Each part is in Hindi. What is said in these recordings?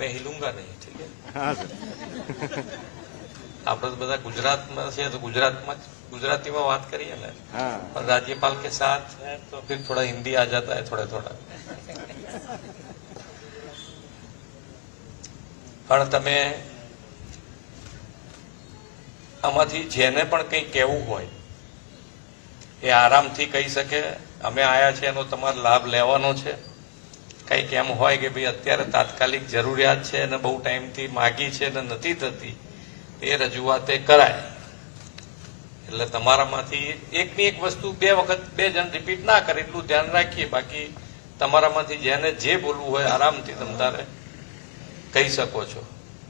मैं हिलूंगा नहीं, ठीक है। हाँ सर। આપણે તો બધા ગુજરાતમાં છે તો ગુજરાતમાં गुजराती में बात करिए ना। हाँ। और राज्यपाल के साथ है तो फिर थोड़ा हिंदी आ जाता है, थोड़ा थोड़ा। પણ તમે આમાંથી જેને પણ કંઈ કહેવું હોય એ આરામથી કહી શકે। અમે આયા છે એનો તમારે લાભ લેવાનો છે। કંઈક એમ હોય કે ભાઈ અત્યારે તાત્કાલિક જરૂરિયાત છે અને બહુ ટાઈમથી માગી છે અને નથી થતી, એ રજૂઆતે કરાય। એટલે તમારામાંથી એકની એક વસ્તુ બે વખત બે જણ રિપીટ ના કરે એટલું ધ્યાન રાખીએ। બાકી તમારામાંથી જેને જે બોલવું હોય આરામથી તમે તારે કહી શકો છો,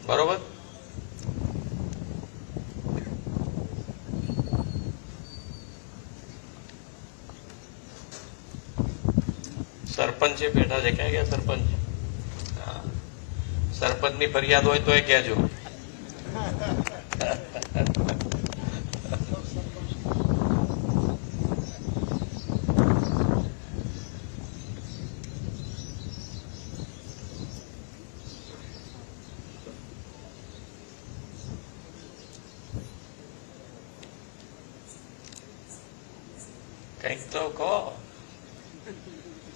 બરોબર? સરપંચે બેઠા છે, ક્યાં ગયા સરપંચ? હા, સરપંચની ફરિયાદ હોય તો એ કહેજો। કંઈક તો કહો,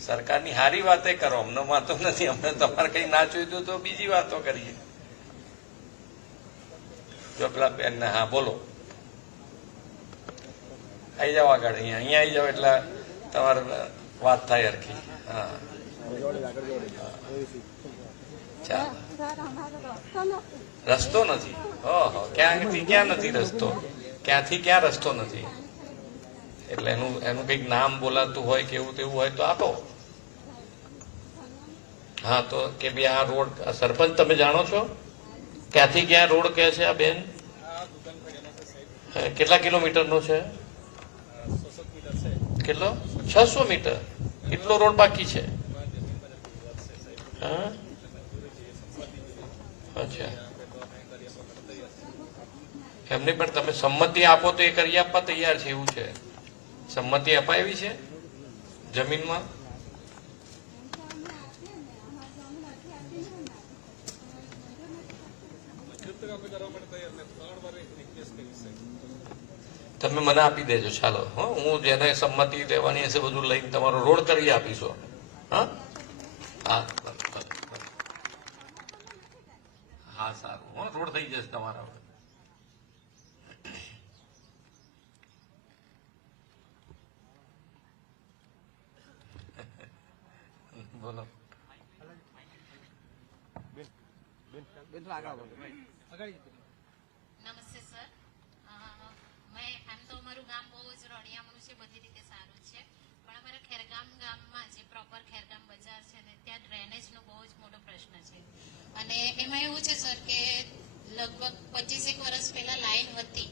સરકારની સારી વાતે કરો, અમને વાતો નથી। અમને તમારે કઈ ના જોઈતું તો બીજી વાતો કરીએ। જો પેલા બેન ને, હા બોલો, આવી જાઓ આગળ, અહીંયા આવી જાઓ એટલે તમારે વાત થાય હરખી। હા ચાલો, રસ્તો નથી? ઓહો, ક્યાંથી ક્યાં નથી રસ્તો? ક્યાંથી ક્યાં રસ્તો નથી? એટલે એનું કઈક નામ બોલાતું હોય કે એવું તેવું હોય તો આપો। હા, તો કે ભાઈ આ રોડ, સરપંચ તમે જાણો છો ક્યાંથી ક્યાં રોડ કે છે આ બેન? કેટલા કિલોમીટર નો છે? કેટલો? 600 મીટર? કેટલો રોડ બાકી છે? હા, અચ્છા, એમને પણ તમે સંમતિ આપો તો એ કરી આપવા તૈયાર છે એવું છે? સંમતિ અપાવી છે જમીનમાં? તમે મને આપી દેજો, ચાલો। હું જેને સંમતિ દેવાની હશે બધું લઈને તમારો રોડ કરી આપીશો। હા હા, હા સારું, રોડ થઈ જશે તમારા। બોલો। નમસ્તે સર, આમ તો અમારું ગામ બહુ જ રળિયામણું છે, બધી રીતે સારું છે, પણ અમારા ખેરગામ ગામમાં જે પ્રોપર ખેરગામ બજાર છે ને ત્યાં ડ્રેનેજનો બહુ જ મોટો પ્રશ્ન છે। અને એમાં એવું છે સર કે લગભગ 25 વર્ષ પહેલા લાઈન હતી,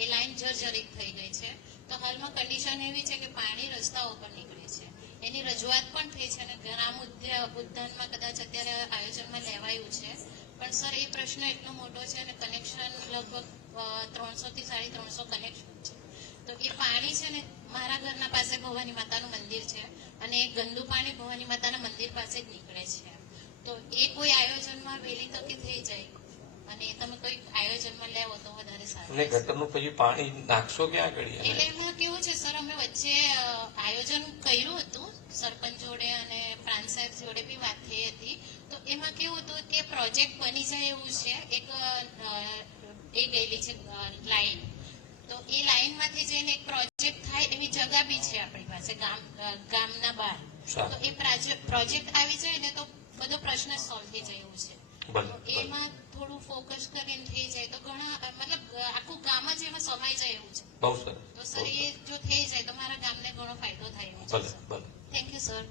એ લાઈન જર્જરિત થઈ ગઈ છે। તો હાલમાં કન્ડિશન એવી છે કે પાણી રસ્તાઓ પર નીકળે છે। એની રજૂઆત પણ થઈ છે અને ગ્રામ ઉદ્યાનમાં કદાચ અત્યારે આયોજનમાં લેવાયું છે, પણ સર એ પ્રશ્ન એટલો મોટો છે અને કનેક્શન લગભગ 300 થી 350 કનેક્શન છે। તો એ પાણી છે ને મારા ઘરના પાસે ભવાની માતાનું મંદિર છે અને એ ગંદુ પાણી ભવાની માતાના મંદિર પાસે જ નીકળે છે। તો એ કોઈ આયોજનમાં વહેલી તકે થઈ જાય અને તમે કોઈ આયોજનમાં લેવો તો વધારે સારું। ગટરનું પછી પાણી નાખશો ક્યાં આગળ? એટલે એમાં કેવું છે સર, અમે વચ્ચે આયોજન કર્યું હતું સરપંચ જોડે અને પ્રાંત સાહેબ જોડે બી વાત થઈ હતી। તો એમાં કેવું હતું કે પ્રોજેક્ટ બની જાય એવું છે, એક એ ગયેલી છે લાઈન, તો એ લાઈન માંથી જઈને એક પ્રોજેક્ટ થાય એવી જગા બી છે આપણી પાસે ગામના બહાર। તો એ પ્રોજેક્ટ આવી જાય ને તો બધો પ્રશ્ન સોલ્વ થઈ જાય એવું છે। એમાં થોડું ફોકસ કરીને થઈ જાય તો ઘણા, મતલબ આખું ગામ જ એમાં સમાઈ જાય એવું છે। બહુ સરસ। તો સર એ જો થઈ જાય તો મારા ગામને ઘણો ફાયદો થાય એવું છે। Thank you sir.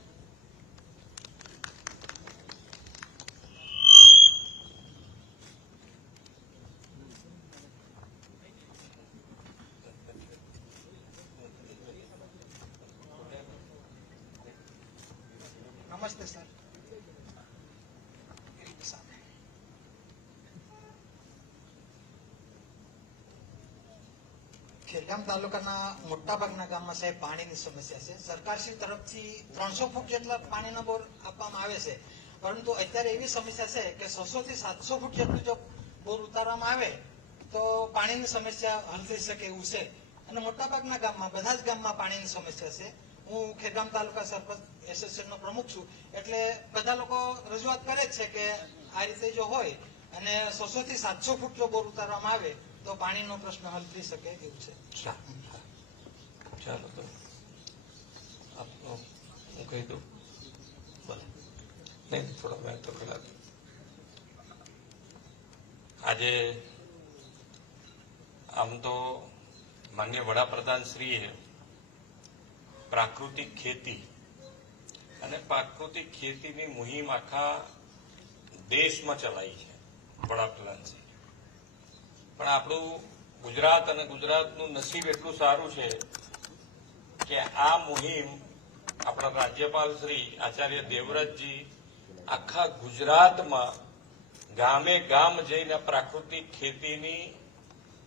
નમસ્તે સર। ખેરગામ તાલુકાના મોટાભાગના ગામમાં સાહેબ પાણીની સમસ્યા છે। સરકારશ્રી તરફથી 300 ફૂટ જેટલા પાણીના બોર આપવામાં આવે છે પરંતુ અત્યારે એવી સમસ્યા છે કે 600 થી 700 ફૂટ જેટલું જો બોર ઉતારવામાં આવે તો પાણીની સમસ્યા હલ થઈ શકે એવું છે. અને મોટાભાગના ગામમાં, બધા જ ગામમાં પાણીની સમસ્યા છે. હું ખેરગામ તાલુકા સરપંચ એસોસિએશનનો પ્રમુખ છું, એટલે બધા લોકો રજૂઆત કરે જ છે કે આ રીતે જો હોય અને 600 થી 700 ફૂટ જો બોર ઉતારવામાં આવે તો પાણીનો પ્રશ્ન હલ થઈ શકે એવું છે. ચાલો તો આપનો હું કહી દઉં. ભલે નહીં થોડા મેં તો પેલા આજે આમ તો માનનીય વડાપ્રધાન શ્રીએ પ્રાકૃતિક ખેતી અને પ્રાકૃતિક ખેતીની મુહિમ આખા દેશમાં ચલાવી છે વડાપ્રધાન શ્રી. પણ આપણું ગુજરાત અને ગુજરાતનું નસીબ એટલું સારું છે કે આ મુહિમ આપણા રાજ્યપાલ શ્રી આચાર્ય દેવવ્રતજી આખા ગુજરાતમાં ગામે ગામ જઈને પ્રાકૃતિક ખેતીની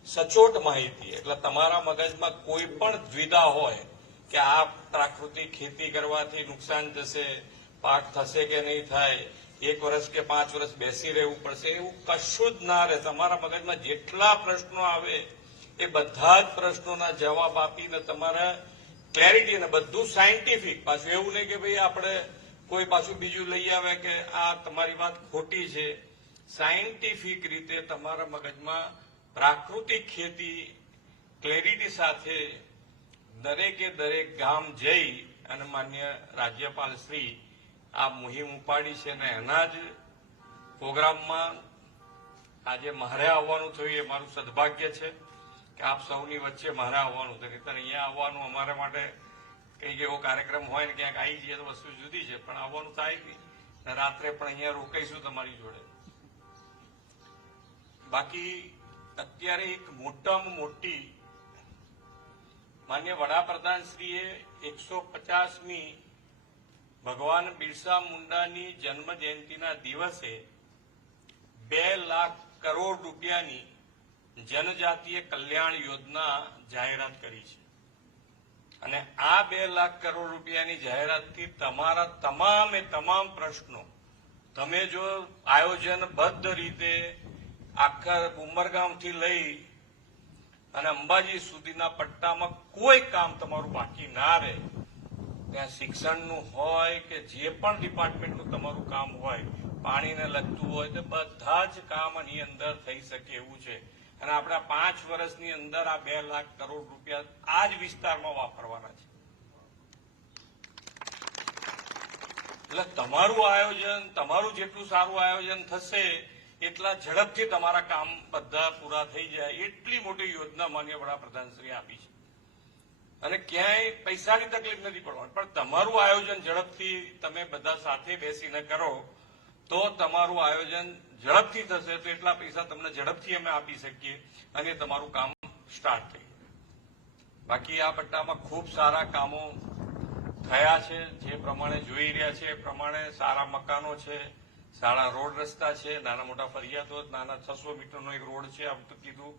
સચોટ માહિતી, એટલે તમારા મગજમાં કોઈ પણ દ્વિધા હોય કે આ પ્રાકૃતિક ખેતી કરવાથી નુકસાન જશે, પાક થશે કે નહીં થાય, 1 વર્ષ કે 5 વર્ષ બેસી રહેવું પડશે, એવું કશું જ ના રહે. તમારા મગજમાં જેટલા પ્રશ્નો આવે એ બધા જ પ્રશ્નોના જવાબ આપીને તમારે ક્લેરિટી, અને બધું સાયન્ટિફિક. પાછું એવું નહીં કે ભાઈ આપણે કોઈ પાછું બીજું લઈ આવે કે આ તમારી વાત ખોટી છે. સાયન્ટિફિક રીતે તમારા મગજમાં પ્રાકૃતિક ખેતી ક્લેરિટી સાથે દરેકે દરેક ગામ જઈ અને માન્ય રાજ્યપાલ શ્રી આ મુહિમ ઉપાડી છે, અને એના જ પ્રોગ્રામમાં આજે મારે આવવાનું થયું એ મારું સદભાગ્ય છે કે આપ સૌની વચ્ચે મારે આવવાનું થયું. નહીંતર અહીંયા આવવાનું અમારા માટે કંઈક એવો કાર્યક્રમ હોય ને ક્યાંક આવી જઈએ તો વસ્તુ જુદી છે, પણ આવવાનું થાય નહીં. રાત્રે પણ અહીંયા રોકાઈશું તમારી જોડે. બાકી અત્યારે એક મોટામાં મોટી માન્ય વડાપ્રધાન શ્રીએ 150મી ભગવાન બિરસા મુંડાની જન્મ જયંતિના દિવસે 2 લાખ કરોડ રૂપિયાની જનજાતીય કલ્યાણ યોજના જાહેરાત કરી છે. અને આ 2 લાખ કરોડ રૂપિયાની જાહેરાતથી તમારા તમામે તમામ પ્રશ્નો તમે જો આયોજનબદ્ધ રીતે આખા ઉમરગામથી લઈ અને અંબાજી સુધીના પટ્ટામાં કોઈ કામ તમારું બાકી ના રહે, ત્યાં શિક્ષણનું હોય કે જે પણ ડિપાર્ટમેન્ટનું તમારું કામ હોય, પાણીને લગતું હોય, તો બધા જ કામ આની અંદર થઈ શકે એવું છે. અને આપણે 5 વર્ષની અંદર આ 2 લાખ કરોડ રૂપિયા આ જ વિસ્તારમાં વાપરવાના છે. એટલે તમારું આયોજન, તમારું જેટલું સારું આયોજન થશે એટલા ઝડપથી તમારા કામ બધા પૂરા થઈ જાય એટલી મોટી યોજના માન્ય વડાપ્રધાનશ્રીએ આપી છે. અને ક્યાંય પૈસાની તકલીફ નથી પડવાની, પણ તમારું આયોજન ઝડપથી તમે બધા સાથે બેસીને કરો તો તમારું આયોજન ઝડપથી થશે, તો એટલા પૈસા તમને ઝડપથી અમે આપી શકીએ અને તમારું કામ સ્ટાર્ટ થઈ જાય. બાકી આ પટ્ટામાં ખૂબ સારા કામો થયા છે, જે પ્રમાણે જોઈ રહ્યા છે એ પ્રમાણે સારા મકાનો છે, સારા રોડ રસ્તા છે, નાના મોટા ફરિયાદો, નાના 600 મીટરનો એક રોડ છે. આમ તો કીધું,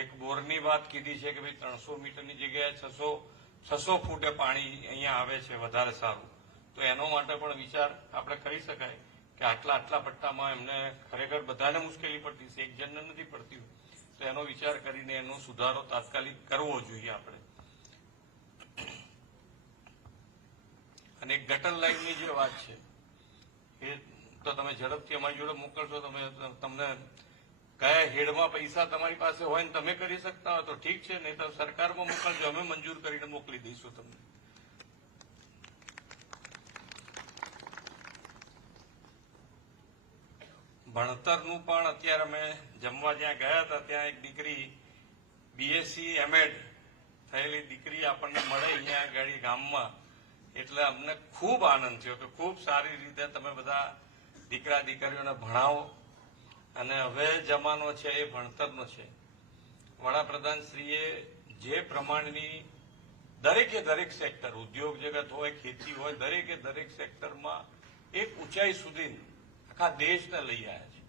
એક બોરની વાત કીધી છે કે ભાઈ 300 મીટરની જગ્યાએ 600 ફૂટે પાણી અહીંયા આવે છે, વધારે સારું. તો એનો માટે પણ વિચાર આપણે કરી શકાય કે આટલા પટ્ટામાં એમને ખરેખર બધાને મુશ્કેલી પડતી છે, એક જણને નથી પડતી. તો એનો વિચાર કરીને એનો સુધારો તાત્કાલિક કરવો જોઈએ આપણે. અને એક ગટર લાઈનની જે વાત છે એ તો તમે ઝડપથી અમારી જોડે મોકલશો. તમને કયા હેડમાં પૈસા તમારી પાસે હોય ને તમે કરી શકતા હોય તો ઠીક છે, નહીં તો સરકારમાં મોકલજો, અમે મંજૂર કરીને મોકલી દઈશું તમને. ભણતરનું પણ અત્યારે અમે જમવા જ્યાં ગયા હતા ત્યાં એક દીકરી BSc MAd થયેલી દીકરી આપણને મળે અહીંયા આગળ ગામમાં, એટલે અમને ખૂબ આનંદ થયો કે ખૂબ સારી રીતે તમે બધા દીકરા દીકરીઓને ભણાવો. અને હવે જમાનો છે એ ભણતરનો છે. વડાપ્રધાનશ્રીએ જે પ્રમાણની દરેકે દરેક સેક્ટર, ઉદ્યોગ જગત હોય, ખેતી હોય, દરેકે દરેક સેક્ટરમાં એક ઊંચાઈ સુધી આખા દેશને લઈ આવ્યા છે.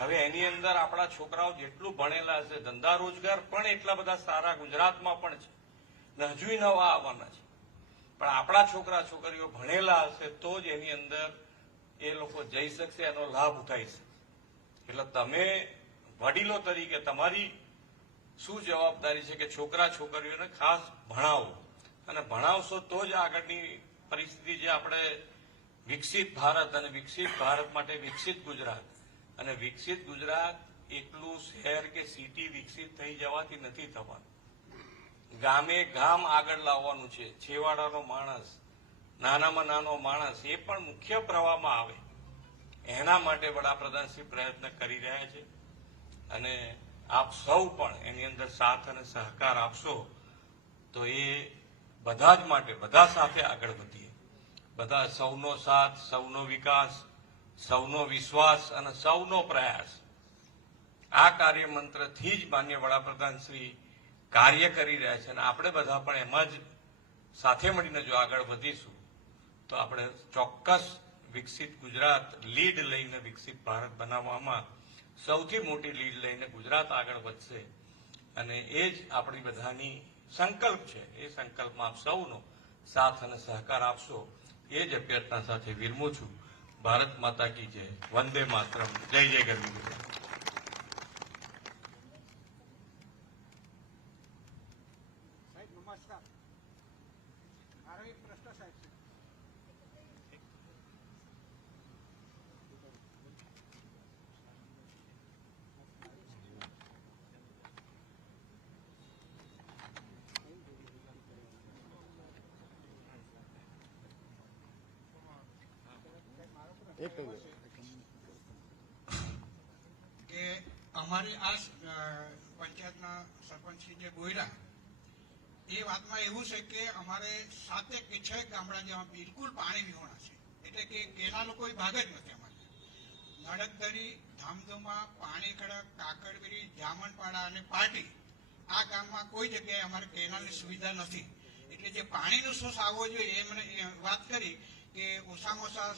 હવે એની અંદર આપણા છોકરાઓ જેટલું ભણેલા હશે, ધંધા રોજગાર પણ એટલા બધા સારા ગુજરાતમાં પણ છે ને હજુય નવા આવવાના છે. પણ આપણા છોકરા છોકરીઓ ભણેલા હશે તો જ એની અંદર એ લોકો જઈ શકશે, એનો લાભ ઉઠાવી શકશે. એટલે તમે વડીલો તરીકે તમારી શું જવાબદારી છે કે છોકરા છોકરીઓને ખાસ ભણાવો, અને ભણાવશો તો જ આગળની પરિસ્થિતિ જે આપણે વિકસિત ભારત અને વિકસિત ભારત માટે વિકસિત ગુજરાત, અને વિકસિત ગુજરાત એકલું શહેર કે સિટી વિકસિત થઈ જવાથી નથી થવાનું. ગામે ગામ આગળ લાવવાનું છે. છેવાડાનો માણસ, નાનામાં નાનો માણસ એ પણ મુખ્ય પ્રવાહમાં આવે, એના માટે વડાપ્રધાન શ્રી પ્રયત્ન કરી રહ્યા છે. અને આપ સૌ પણ એની અંદર સાથ અને સહકાર આપશો તો એ બધા જ માટે, બધા સાથે આગળ વધીએ. બધા, સૌનો સાથ, સૌનો વિકાસ, સૌનો વિશ્વાસ અને સૌનો પ્રયાસ, આ કાર્યમંત્રથી જ માન્ય વડાપ્રધાન શ્રી કાર્ય કરી રહ્યા છે. અને આપણે બધા પણ એમાં જ સાથે મળીને જો આગળ વધીશું તો આપણે ચોક્કસ વિકસિત ગુજરાત લીડ લઈને વિકસિત ભારત બનાવવામાં સૌથી મોટી લીડ લઈને ગુજરાત આગળ વધશે. અને એ જ આપણી બધાની સંકલ્પ છે. એ સંકલ્પમાં આપ સૌનો સાથ અને સહકાર આપશો એ જ અભ્યર્થના સાથે વિરમું છું. ભારત માતા કી જય. વંદે માતરમ. જય જય ગરવી ગુજરાત. સાહેબ નમસ્કાર. મારો એક પ્રશ્ન સાહેબ છે. કે અમારી આ પંચાયતના સરપંચ શ્રી જે બોલ્યા એ વાતમાં એવું છે કે અમારે 7 કે 6 ગામડા જેમાં બિલકુલ પાણી વિહોણા છે. એટલે કે કેનાલો કોઈ ભાગ જ નથી અમારે. નડકદરી, ધામધુમા, પાણીખડક, કાકડવીરી, જામનપાડા અને પાટી, આ ગામમાં કોઈ જગ્યાએ અમારે કેનાલની સુવિધા નથી. એટલે જે પાણીનો સોર્સ આવવો જોઈએ એ મને વાત કરી કે ઓછામાં ઓછા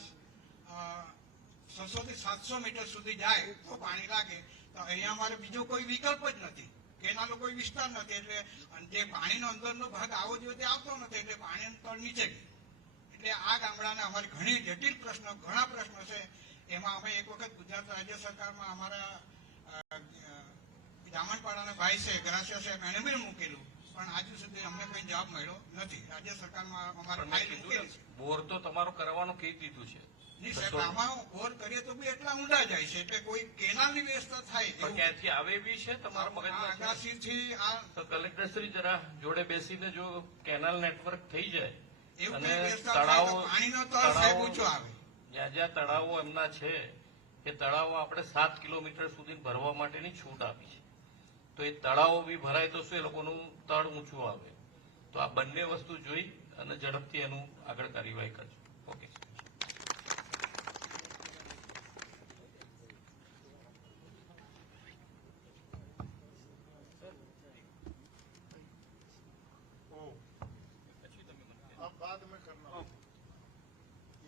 600 થી 700 મીટર સુધી જાય તો પાણી લાગે. તો અહીંયા અમારે બીજો કોઈ વિકલ્પ જ નથી. કેનાલો કોઈ વિસ્તાર નથી. એટલે જે પાણીનો અંદરનો ભાગ આવવો જોઈએ તે આવતો નથી. એટલે પાણીનું તળ નીચે ગયું. એટલે આ ગામડાને અમારી ઘણી જટિલ પ્રશ્નો, ઘણા પ્રશ્નો છે. એમાં અમે એક વખત ગુજરાત રાજ્ય સરકારમાં અમારા જામનપાડાના ભાઈ છે ગ્રાસ્ય સાહેબ, એને બી મૂકેલું, પણ આજુ સુધી અમને કોઈ જવાબ મળ્યો નથી. રાજ્ય સરકારમાં અમારે ફાઇલ મૂકેલી છે. બોર તો તમારું કરવાનું કહી દીધું છે. નહીં સાહેબ, આમાં બોર કરીએ તો બી એટલા ઊંડા જાય છે. એટલે કોઈ કેનાલની વ્યવસ્થા થાય પણ ક્યાંથી આવે એવી છે તમારા મગજમાં? અગાસીથી આ તો કલેક્ટરશ્રી જરા જોડે બેસીને જો કેનાલ નેટવર્ક થઈ જાય એવું અને કંઈ વ્યવસ્થા થાય તો પાણીનો તળ સાહેબ ઊંચો આવે. જ્યાં જ્યાં તળાવો એમના છે એ તળાવો આપણે 7 કિલોમીટર સુધી ભરવા માટેની છૂટ આપી છે. તો એ તળાવો બી ભરાય તો શું એ લોકોનું તળ ઊંચું આવે. તો આ બંને વસ્તુ જોઈ અને ઝડપથી એનું આગળ કાર્યવાહી કરજો. ઓકે. अब बाद में करना.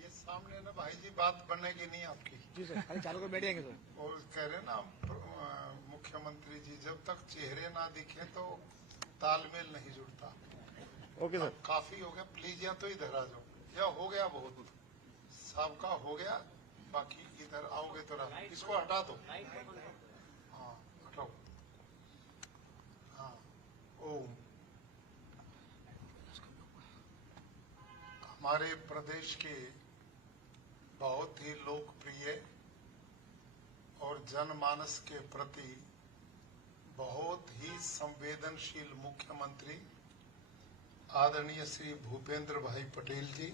ये सामने ना भाई जी बात बनेगी नहीं आपकी. जी सर, खाली चालू कर बैठेंगे सर. और कह रहे ना मुख्यमंत्री जी, जब तक चेहरे ना दिखे तो तालमेल नहीं जुड़ता. Okay sir. काफी हो गया, प्लीज या तो इधर आ जाओ. या हो गया बहुत, सबका हो गया, बाकी इधर आओगे तो रहा. इसको हटा दो. हाँ हटाओ. हाँ ओम. हमारे प्रदेश के बहुत ही लोकप्रिय और जनमानस के प्रति बहुत ही संवेदनशील मुख्यमंत्री आदरणीय श्री भूपेंद्र भाई पटेल जी,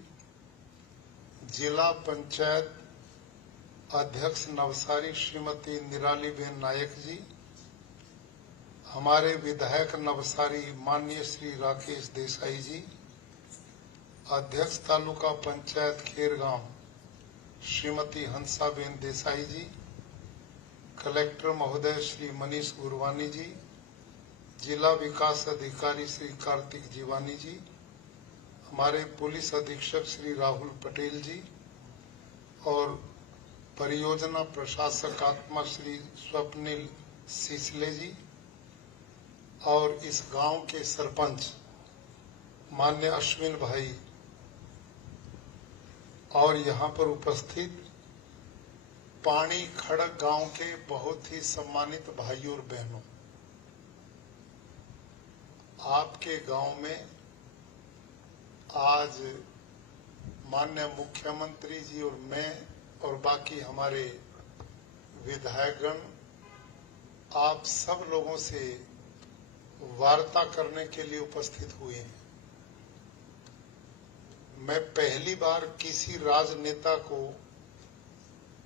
जिला पंचायत अध्यक्ष नवसारी श्रीमती निरालीबेन नायक जी, हमारे विधायक नवसारी माननीय श्री राकेश देसाई जी, अध्यक्ष तालुका पंचायत खेरगांव श्रीमती हंसाबेन देसाई जी, कलेक्टर महोदय श्री मनीष गुरवानी जी, जिला विकास अधिकारी श्री कार्तिक जीवानी जी, हमारे पुलिस अधीक्षक श्री राहुल पटेल जी और परियोजना प्रशासक आत्मा श्री स्वप्निल सिसले जी और इस गांव के सरपंच मान्य अश्विन भाई और यहाँ पर उपस्थित पानी खड़क गांव के बहुत ही सम्मानित भाइयों और बहनों, आपके गांव में आज माननीय मुख्यमंत्री जी और मैं और बाकी हमारे विधायकगण आप सब लोगों से वार्ता करने के लिए उपस्थित हुए हैं। मैं पहली बार किसी राजनेता को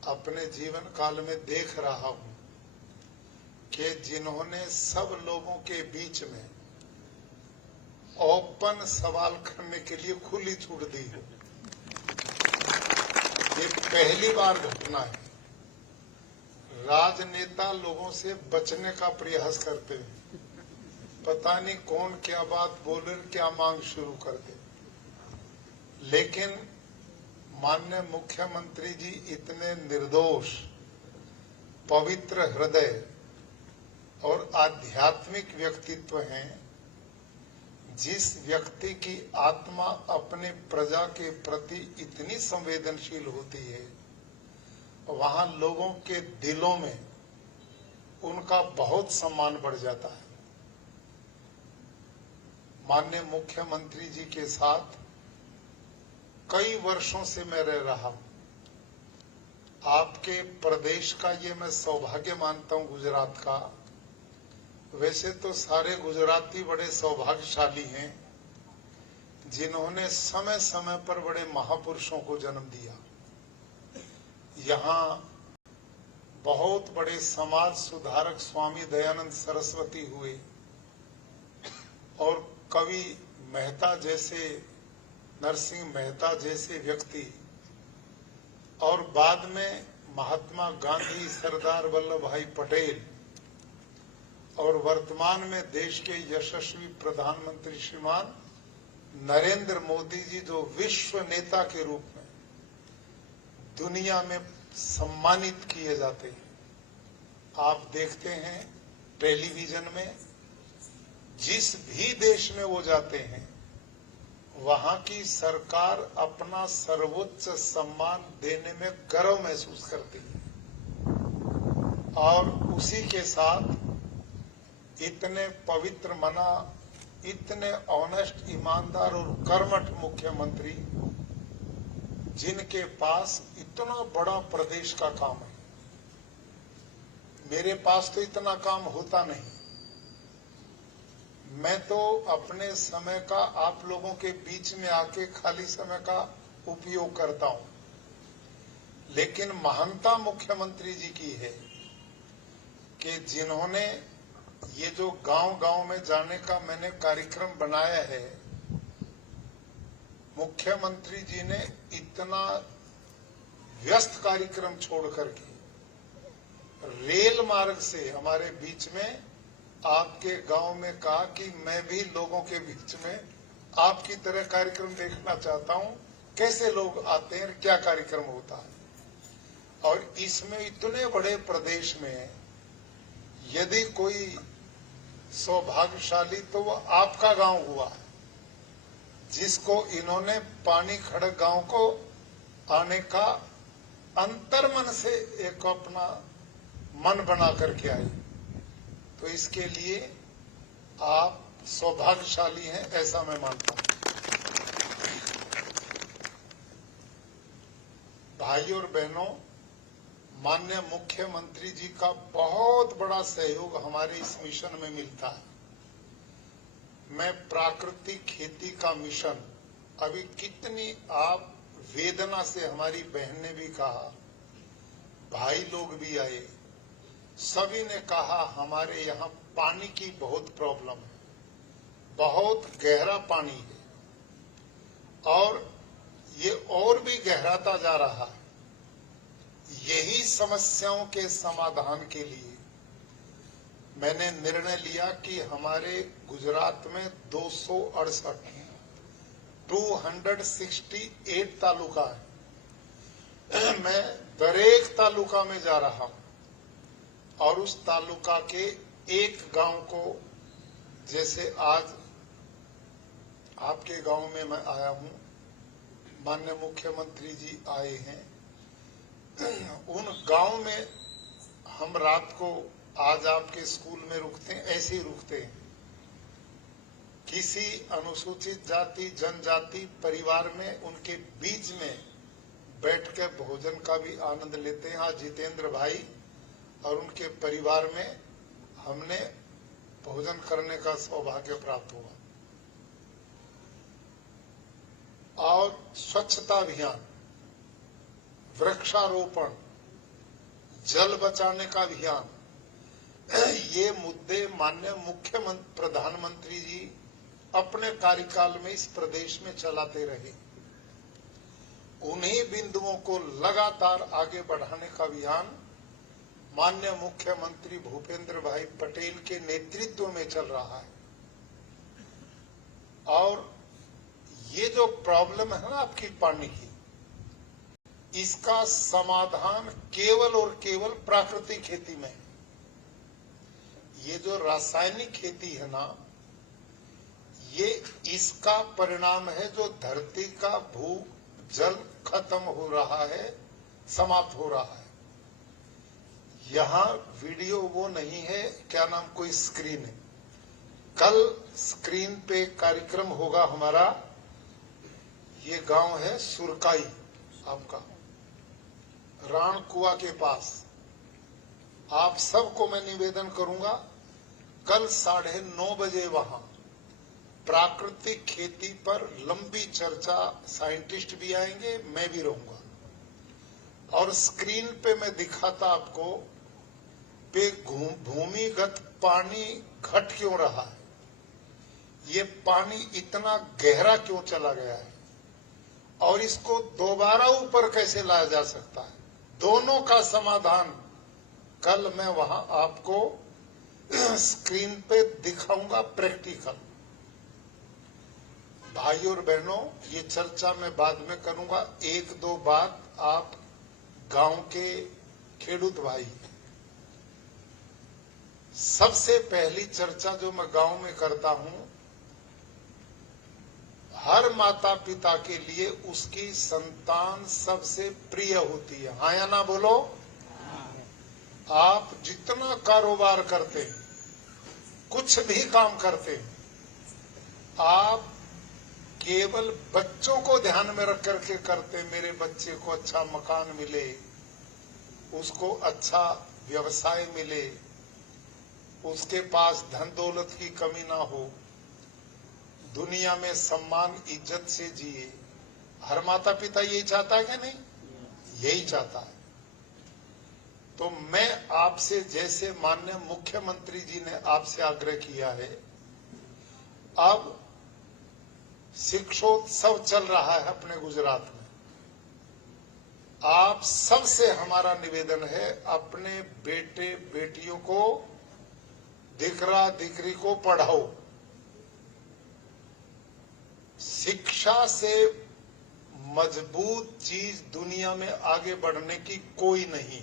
अपने जीवन काल में देख रहा हूं कि जिन्होंने सब लोगों के बीच में ओपन सवाल करने के लिए खुली छूट दी है। ये पहली बार घटना है। राजनेता लोगों से बचने का प्रयास करते हैं, पता नहीं कौन क्या बात बोले, क्या मांग शुरू कर दे। लेकिन माननीय मुख्यमंत्री जी इतने निर्दोष, पवित्र हृदय और आध्यात्मिक व्यक्तित्व हैं। जिस व्यक्ति की आत्मा अपने प्रजा के प्रति इतनी संवेदनशील होती है, वहां लोगों के दिलों में उनका बहुत सम्मान बढ़ जाता है। माननीय मुख्यमंत्री जी के साथ कई वर्षों से मैं रह रहा हूं। आपके प्रदेश का ये मैं सौभाग्य मानता हूं, गुजरात का। वैसे तो सारे गुजराती बड़े सौभाग्यशाली हैं जिन्होंने समय समय पर बड़े महापुरुषों को जन्म दिया। यहाँ बहुत बड़े समाज सुधारक स्वामी दयानंद सरस्वती हुए और कवि मेहता जैसे, नरसिंह मेहता जैसे व्यक्ति, और बाद में महात्मा गांधी, सरदार वल्लभ भाई पटेल, और वर्तमान में देश के यशस्वी प्रधानमंत्री श्रीमान नरेंद्र मोदी जी, जो विश्व नेता के रूप में दुनिया में सम्मानित किए जाते हैं। आप देखते हैं टेलीविजन में, जिस भी देश में वो जाते हैं वहां की सरकार अपना सर्वोच्च सम्मान देने में गर्व महसूस करती है। और उसी के साथ इतने पवित्र मना, इतने ऑनेस्ट, ईमानदार और कर्मठ मुख्यमंत्री, जिनके पास इतना बड़ा प्रदेश का काम है। मेरे पास तो इतना काम होता नहीं। मैं तो अपने समय का आप लोगों के बीच में आके खाली समय का उपयोग करता हूं। लेकिन महानता मुख्यमंत्री जी की है कि जिन्होंने ये जो गांव-गांव में जाने का मैंने कार्यक्रम बनाया है, मुख्यमंत्री जी ने इतना व्यस्त कार्यक्रम छोड़ करके रेल मार्ग से हमारे बीच में आपके गांव में कहा कि मैं भी लोगों के बीच में आपकी तरह कार्यक्रम देखना चाहता हूं, कैसे लोग आते हैं, क्या कार्यक्रम होता है। और इसमें इतने बड़े प्रदेश में यदि कोई सौभाग्यशाली तो वो आपका गांव हुआ है, जिसको इन्होंने पानी खड़क गांव को आने का अंतर्मन से एक अपना मन बना करके आए। तो इसके लिए आप सौभाग्यशाली हैं, ऐसा मैं मानता हूं। भाइयों और बहनों, माननीय मुख्यमंत्री जी का बहुत बड़ा सहयोग हमारे इस मिशन में मिलता है। मैं प्राकृतिक खेती का मिशन, अभी कितनी आप वेदना से हमारी बहन ने भी कहा, भाई लोग भी आए, सभी ने कहा हमारे यहाँ पानी की बहुत प्रॉब्लम है, बहुत गहरा पानी है और ये और भी गहराता जा रहा है। यही समस्याओं के समाधान के लिए मैंने निर्णय लिया कि हमारे गुजरात में 268 तालुका है। मैं दरेक तालुका में जा रहा हूं और उस तालुका के एक गांव को, जैसे आज आपके गांव में मैं आया हूं, माननीय मुख्यमंत्री जी आए हैं, उन गांव में हम रात को आज आपके स्कूल में रुकते हैं, ऐसे ही रुकते हैं। किसी अनुसूचित जाति जनजाति परिवार में उनके बीच में बैठ के भोजन का भी आनंद लेते हैं। आज जितेंद्र भाई और उनके परिवार में हमने भोजन करने का सौभाग्य प्राप्त हुआ। और स्वच्छता अभियान, वृक्षारोपण, जल बचाने का अभियान, ये मुद्दे माननीय मुख्यमंत्री प्रधानमंत्री जी अपने कार्यकाल में इस प्रदेश में चलाते रहे। उन्हीं बिंदुओं को लगातार आगे बढ़ाने का अभियान माननीय मुख्यमंत्री भूपेंद्र भाई पटेल के नेतृत्व में चल रहा है। और ये जो प्रॉब्लम है ना आपकी पानी की, इसका समाधान केवल और केवल प्राकृतिक खेती में। ये जो रासायनिक खेती है ना, ये इसका परिणाम है जो धरती का भू जल खत्म हो रहा है, समाप्त हो रहा है। यहाँ वीडियो वो नहीं है, क्या नाम, कोई स्क्रीन है। कल स्क्रीन पे कार्यक्रम होगा हमारा। ये गांव है सुरकाई आपका, राणकुआ के पास। आप सबको मैं निवेदन करूंगा, कल 9:30 बजे वहां प्राकृतिक खेती पर लंबी चर्चा, साइंटिस्ट भी आएंगे, मैं भी रहूंगा। और स्क्रीन पे मैं दिखाता आपको पे भूमिगत पानी घट क्यों रहा है, ये पानी इतना गहरा क्यों चला गया है और इसको दोबारा ऊपर कैसे लाया जा सकता है। दोनों का समाधान कल मैं वहां आपको स्क्रीन पे दिखाऊंगा, प्रैक्टिकल। भाई और बहनों, ये चर्चा मैं बाद में करूंगा। एक दो बात आप गांव के खेडूत भाई, सबसे पहली चर्चा जो मैं गांव में करता हूं, हर माता पिता के लिए उसकी संतान सबसे प्रिय होती है। हाँ या ना बोलो? आप जितना कारोबार करते हैं, कुछ भी काम करते हैं, आप केवल बच्चों को ध्यान में रख करके करते। मेरे बच्चे को अच्छा मकान मिले, उसको अच्छा व्यवसाय मिले, उसके पास धन दौलत की कमी ना हो, दुनिया में सम्मान इज्जत से जिए। हर माता पिता यही चाहता है कि नहीं? यही चाहता है। तो मैं आपसे, जैसे माननीय मुख्यमंत्री जी ने आपसे आग्रह किया है, अब शिक्षोत्सव चल रहा है अपने गुजरात में। आप सबसे हमारा निवेदन है, अपने बेटे बेटियों को, दिकरा दिकरी को पढ़ाओ। शिक्षा से मजबूत चीज दुनिया में आगे बढ़ने की कोई नहीं।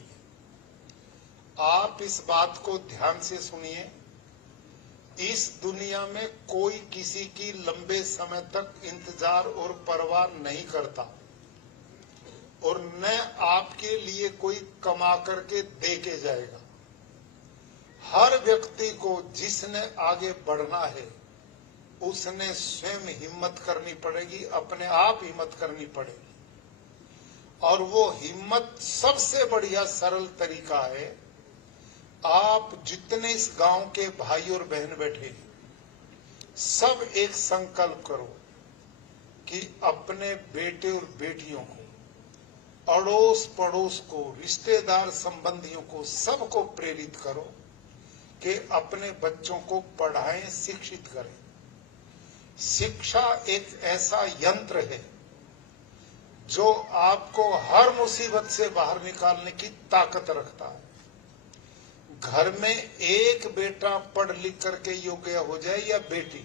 आप इस बात को ध्यान से सुनिए, इस दुनिया में कोई किसी की लंबे समय तक इंतजार और परवाह नहीं करता, और न आपके लिए कोई कमा करके दे के जाएगा। हर व्यक्ति को जिसने आगे बढ़ना है, उसने स्वयं हिम्मत करनी पड़ेगी, अपने आप हिम्मत करनी पड़ेगी। और वो हिम्मत सबसे बढ़िया सरल तरीका है, आप जितने इस गांव के भाई और बहन बैठे हैं, सब एक संकल्प करो कि अपने बेटे और बेटियों को, अड़ोस पड़ोस को, रिश्तेदार संबंधियों को, सबको प्रेरित करो कि अपने बच्चों को पढ़ाएं, शिक्षित करें। शिक्षा एक ऐसा यंत्र है जो आपको हर मुसीबत से बाहर निकालने की ताकत रखता है। घर में एक बेटा पढ़ लिख करके योग्य हो जाए या बेटी,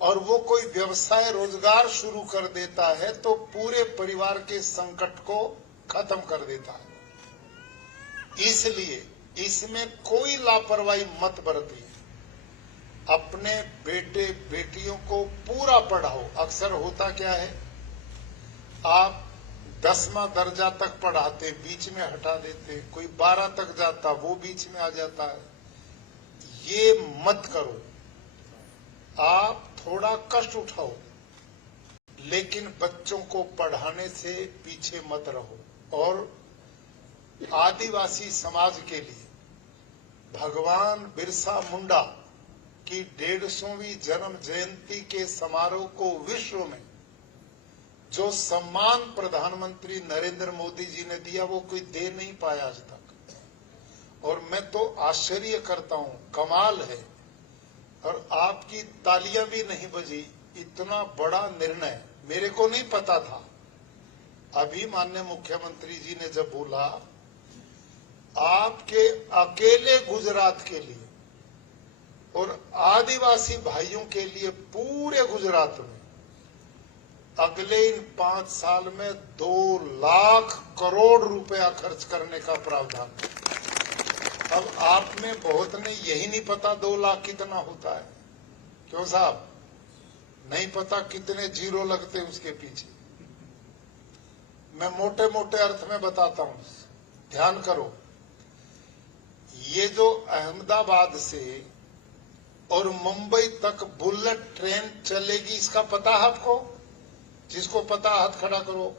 और वो कोई व्यवसाय रोजगार शुरू कर देता है, तो पूरे परिवार के संकट को खत्म कर देता है। इसलिए इसमें कोई लापरवाही मत बरतिए। अपने बेटे बेटियों को पूरा पढ़ाओ। अक्सर होता क्या है, आप 10वां दर्जा तक पढ़ाते, बीच में हटा देते, कोई 12 तक जाता, वो बीच में आ जाता है। ये मत करो। आप थोड़ा कष्ट उठाओ, लेकिन बच्चों को पढ़ाने से पीछे मत रहो। और आदिवासी समाज के लिए भगवान बिरसा मुंडा की 150वीं जन्म जयंती के समारोह को विश्व में जो सम्मान प्रधानमंत्री नरेंद्र मोदी जी ने दिया, वो कोई दे नहीं पाया आज तक। और मैं तो आश्चर्य करता हूं, कमाल है। और आपकी तालियां भी नहीं बजी। इतना बड़ा निर्णय मेरे को नहीं पता था। अभी माननीय मुख्यमंत्री जी ने जब बोला आपके अकेले गुजरात के लिए और आदिवासी भाइयों के लिए पूरे गुजरात में अगले इन 5 साल में 2 लाख करोड़ रुपया खर्च करने का प्रावधान है। अब आप में बहुत ने यही नहीं पता 2 लाख कितना होता है। क्यों साहब, नहीं पता कितने जीरो लगते उसके पीछे। मैं मोटे मोटे अर्थ में बताता हूं, ध्यान करो। ये जो अहमदाबाद से और मुंबई तक बुलेट ट्रेन चलेगी, इसका पता है आपको? जिसको पता हाथ खड़ा करो।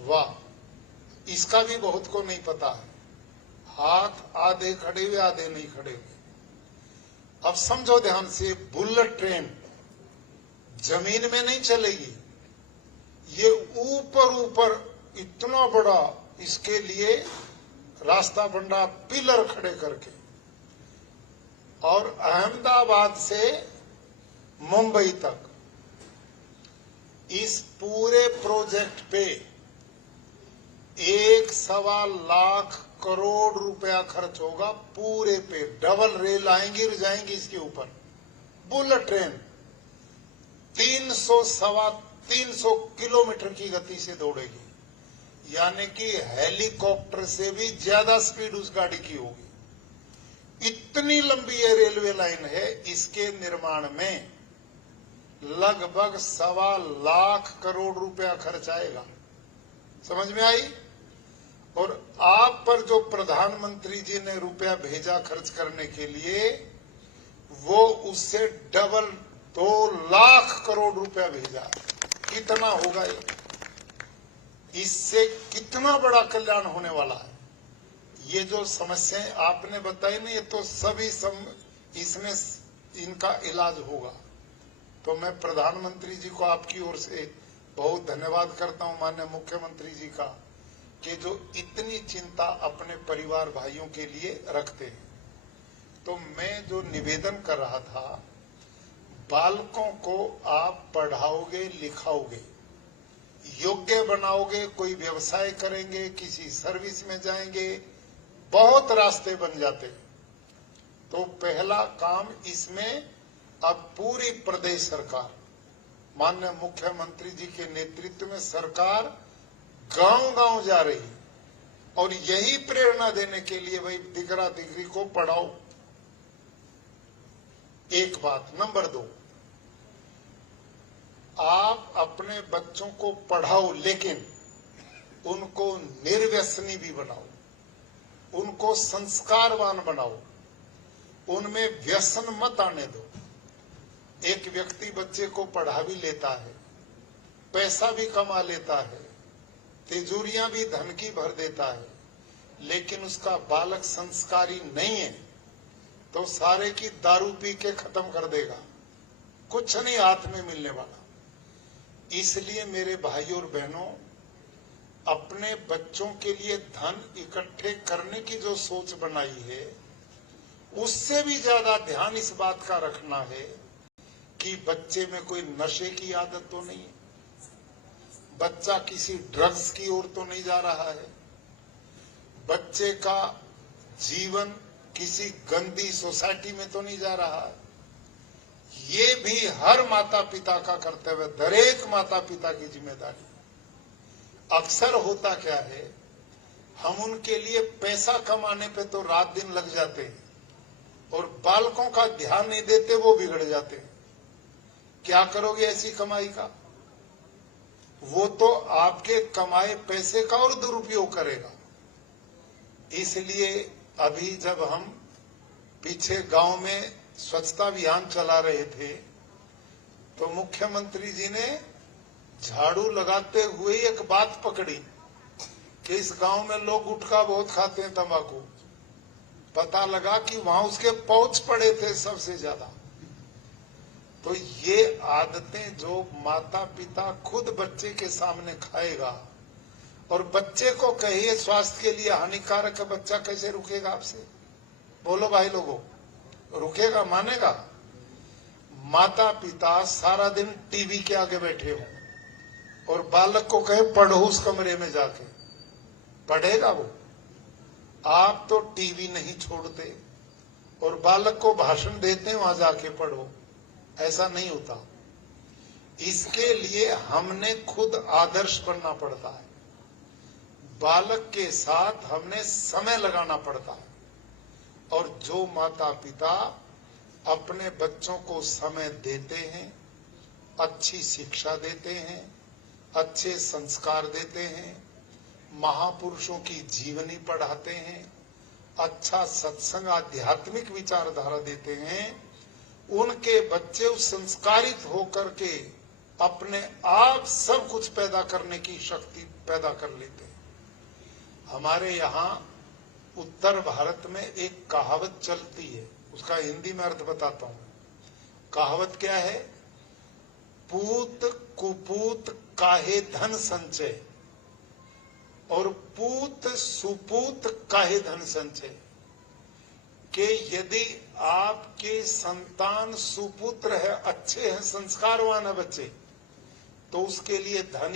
वाह, इसका भी बहुत को नहीं पता है। हाथ आधे खड़े हुए, आधे नहीं खड़े हुए। अब समझो ध्यान से, बुलेट ट्रेन जमीन में नहीं चलेगी, ये ऊपर ऊपर इतना बड़ा इसके लिए रास्ता बना, पिलर खड़े करके। और अहमदाबाद से मुंबई तक इस पूरे प्रोजेक्ट पे 1.25 लाख करोड़ रुपया खर्च होगा पूरे पे। डबल रेल आएंगी और जाएंगी इसके ऊपर। बुलेट ट्रेन 300 किलोमीटर की गति से दौड़ेगी, यानी कि हेलीकॉप्टर से भी ज्यादा स्पीड उस गाड़ी की होगी। इतनी लंबी ये रेलवे लाइन है। इसके निर्माण में लगभग 1.25 लाख करोड़ रुपया खर्च आएगा। समझ में आई? और आप पर जो प्रधानमंत्री जी ने रुपया भेजा खर्च करने के लिए, वो उससे डबल 2 लाख करोड़ रुपया भेजा। कितना होगा ये? इससे कितना बड़ा कल्याण होने वाला है। ये जो समस्याएं आपने बताई ना, ये तो सभी इसमें इनका इलाज होगा। तो मैं प्रधानमंत्री जी को आपकी ओर से बहुत धन्यवाद करता हूं, माननीय मुख्यमंत्री जी का, कि जो इतनी चिंता अपने परिवार भाइयों के लिए रखते हैं। तो मैं जो निवेदन कर रहा था, बालकों को आप पढ़ाओगे, लिखाओगे, योग्य बनाओगे, कोई व्यवसाय करेंगे, किसी सर्विस में जाएंगे, बहुत रास्ते बन जाते। तो पहला काम इसमें अब पूरी प्रदेश सरकार, माननीय मुख्यमंत्री जी के नेतृत्व में सरकार गांव-गांव जा रही है। और यही प्रेरणा देने के लिए भाई दिकरा दिकरी को पढ़ाओ। एक बात। नंबर 2, आप अपने बच्चों को पढ़ाओ, लेकिन उनको निर्व्यसनी भी बनाओ, उनको संस्कारवान बनाओ, उनमें व्यसन मत आने दो। एक व्यक्ति बच्चे को पढ़ा भी लेता है, पैसा भी कमा लेता है, तिजोरियां भी धन की भर देता है, लेकिन उसका बालक संस्कारी नहीं है तो सारे की दारू पी के खत्म कर देगा, कुछ नहीं हाथ में मिलने वाला। इसलिए मेरे भाइयों और बहनों, अपने बच्चों के लिए धन इकट्ठे करने की जो सोच बनाई है, उससे भी ज्यादा ध्यान इस बात का रखना है कि बच्चे में कोई नशे की आदत तो नहीं है, बच्चा किसी ड्रग्स की ओर तो नहीं जा रहा है, बच्चे का जीवन किसी गंदी सोसाइटी में तो नहीं जा रहा है। ये भी हर माता पिता का कर्तव्य, दरेक माता पिता की जिम्मेदारी। अक्सर होता क्या है, हम उनके लिए पैसा कमाने पे तो रात दिन लग जाते हैं और बालकों का ध्यान नहीं देते, वो बिगड़ जाते हैं। क्या करोगे ऐसी कमाई का? वो तो आपके कमाए पैसे का और दुरुपयोग करेगा। इसलिए अभी जब हम पीछे गांव में स्वच्छता अभियान चला रहे थे तो मुख्यमंत्री जी ने झाड़ू लगाते हुए एक बात पकड़ी कि इस गांव में लोग गुटखा बहुत खाते हैं, तंबाकू। पता लगा कि वहां उसके पाउच पड़े थे सबसे ज्यादा। तो ये आदतें जो माता पिता खुद बच्चे के सामने खाएगा और बच्चे को कहिए स्वास्थ्य के लिए हानिकारक है, बच्चा कैसे रुकेगा आपसे? बोलो भाई लोगों, रुकेगा, मानेगा? माता पिता सारा दिन टीवी के आगे बैठे हो और बालक को कहे पढ़ो उस कमरे में जाके, पढ़ेगा वो? आप तो टीवी नहीं छोड़ते और बालक को भाषण देते हैं वहां जाके पढ़ो। ऐसा नहीं होता। इसके लिए हमने खुद आदर्श बनना पड़ता है। बालक के साथ हमने समय लगाना पड़ता है। और जो माता पिता अपने बच्चों को समय देते हैं, अच्छी शिक्षा देते हैं, अच्छे संस्कार देते हैं, महापुरुषों की जीवनी पढ़ाते हैं, अच्छा सत्संग आध्यात्मिक विचारधारा देते हैं, उनके बच्चे उस संस्कारित होकर के अपने आप सब कुछ पैदा करने की शक्ति पैदा कर लेते हैं। हमारे यहाँ उत्तर भारत में एक कहावत चलती है, उसका हिंदी में अर्थ बताता हूं। कहावत क्या है? पूत कुपूत काहे धन संचय और पूत सुपूत काहे धन संचय। कि यदि आपके संतान सुपुत्र है, अच्छे हैं, संस्कारवान है बच्चे, तो उसके लिए धन